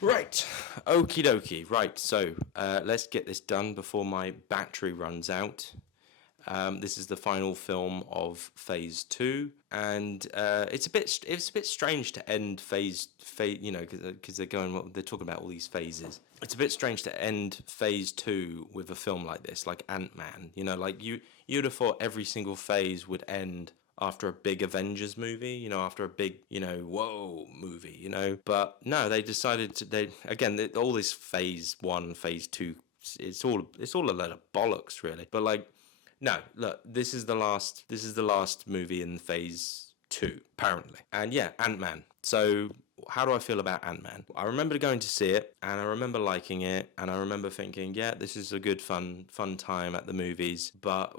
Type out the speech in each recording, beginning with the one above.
Right, okie dokie. Right, so let's get this done before my battery runs out. This is the final film of Phase Two, and it's a bit strange to end phase, because they're talking about all these phases. It's a bit strange to end Phase Two with a film like this, like Ant-Man. Like you'd have thought every single phase would end after a big Avengers movie, after a big, whoa movie, But no, they decided to. All this Phase One, Phase Two, it's all a load of bollocks, really. But like, no, look, this is the last. This is the last movie in Phase Two, apparently, and yeah, Ant-Man. So how do I feel about Ant-Man? I remember going to see it, and I remember liking it, and I remember thinking, yeah, this is a good fun time at the movies. But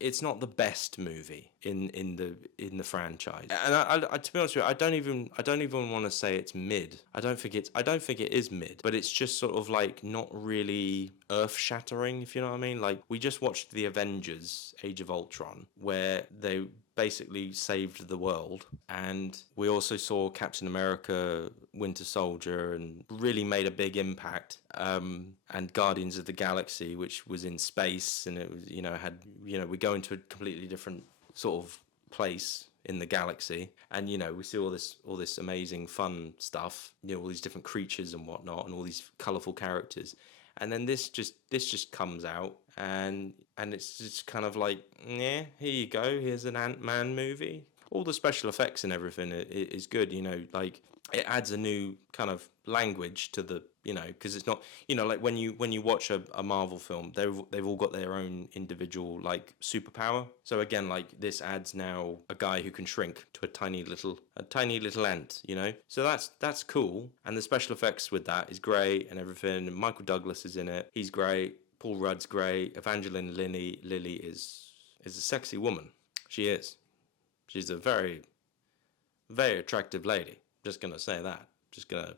it's not the best movie in the franchise. And to be honest with you, I don't even want to say it's mid. I don't think it is mid, but it's just sort of like not really earth shattering, if you know what I mean. Like, we just watched the Avengers: Age of Ultron, where they basically saved the world, and we also saw Captain America: Winter Soldier, and really made a big impact. And Guardians of the Galaxy, which was in space, and it was, had, we go into a completely different sort of place in the galaxy, and we see all this amazing fun stuff, all these different creatures and whatnot, and all these colorful characters. And then this just comes out, and it's just kind of like, yeah, here you go, here's an Ant-Man movie. All the special effects and everything is good, like, it adds a new kind of language to the, because it's not, like when you watch a Marvel film, they've all got their own individual, like, superpower. So again, like, this adds now a guy who can shrink to a tiny little ant, so that's cool. And the special effects with that is great and everything. Michael Douglas is in it, he's great. Paul Rudd's great. Evangeline Lilly is a sexy woman. She is. She's a very, very attractive lady. Just gonna say that. Just gonna,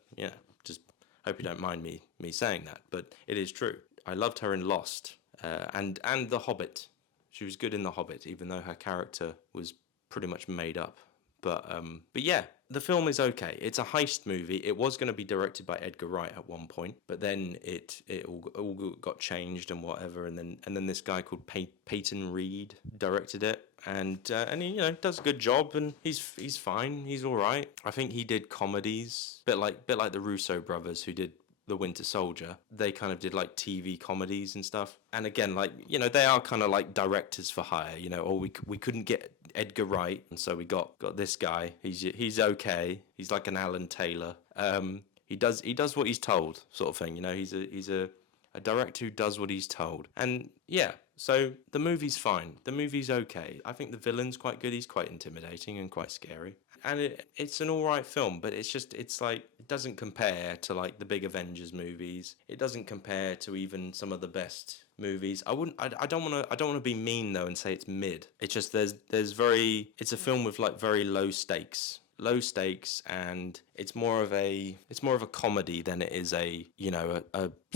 just hope you don't mind me saying that, but it is true. I loved her in Lost, and The Hobbit. She was good in The Hobbit, even though her character was pretty much made up. But yeah, the film is okay. It's a heist movie. It was going to be directed by Edgar Wright at one point, but then it all got changed and whatever. And then this guy called Peyton Reed directed it, and he, does a good job, and he's fine. He's all right. I think he did comedies, bit like the Russo brothers, who did the Winter Soldier. They kind of did like TV comedies and stuff. And again, like, they are kind of like directors for hire, or we couldn't get Edgar Wright, and so we got this guy. He's okay. He's like an Alan Taylor. He does what he's told, sort of thing. He's a director who does what he's told. And yeah, so the movie's fine. The movie's okay. I think the villain's quite good. He's quite intimidating and quite scary. And it's an alright film, but it's like, it doesn't compare to like the big Avengers movies. It doesn't compare to even some of the best movies. I don't want to be mean though and say it's mid. It's just it's a film with like very low stakes, and it's more of a comedy than it is a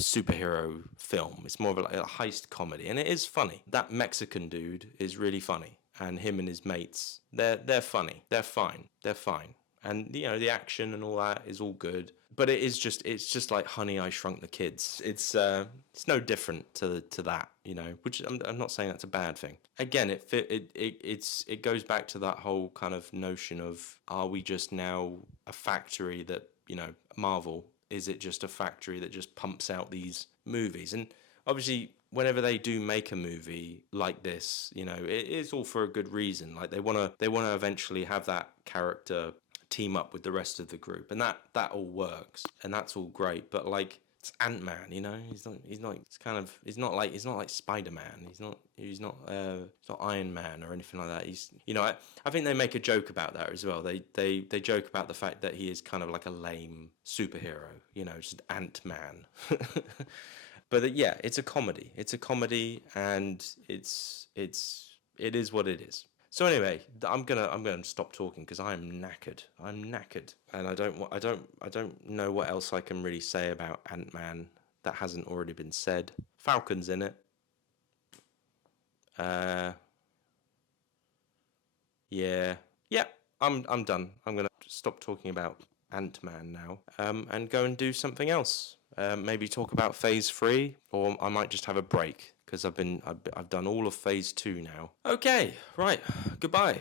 superhero film. It's more of a heist comedy, and it is funny. That Mexican dude is really funny, and him and his mates, they're funny. They're fine. They're fine. And the action and all that is all good, but it's just like Honey, I Shrunk the Kids. It's no different to that, which I'm not saying that's a bad thing. Again, it goes back to that whole kind of notion of, are we just now a factory that, Marvel, is it just a factory that just pumps out these movies? And obviously, whenever they do make a movie like this, it is all for a good reason. Like, they wanna eventually have that character team up with the rest of the group, and that all works, and that's all great. But like, it's Ant-Man, he's not it's kind of he's not like Spider-Man. He's not Iron Man or anything like that. I think they make a joke about that as well. They joke about the fact that he is kind of like a lame superhero, just Ant-Man. But yeah, it's a comedy, and it is what it is. So anyway, I'm gonna stop talking because I'm knackered. I'm knackered, and I don't know what else I can really say about Ant-Man that hasn't already been said. Falcon's in it. Uh, yeah, yeah. I'm done. I'm gonna stop talking about Ant-Man now, and go and do something else. Maybe talk about Phase 3, or I might just have a break because I've done all of Phase 2 now. Okay, right. Goodbye.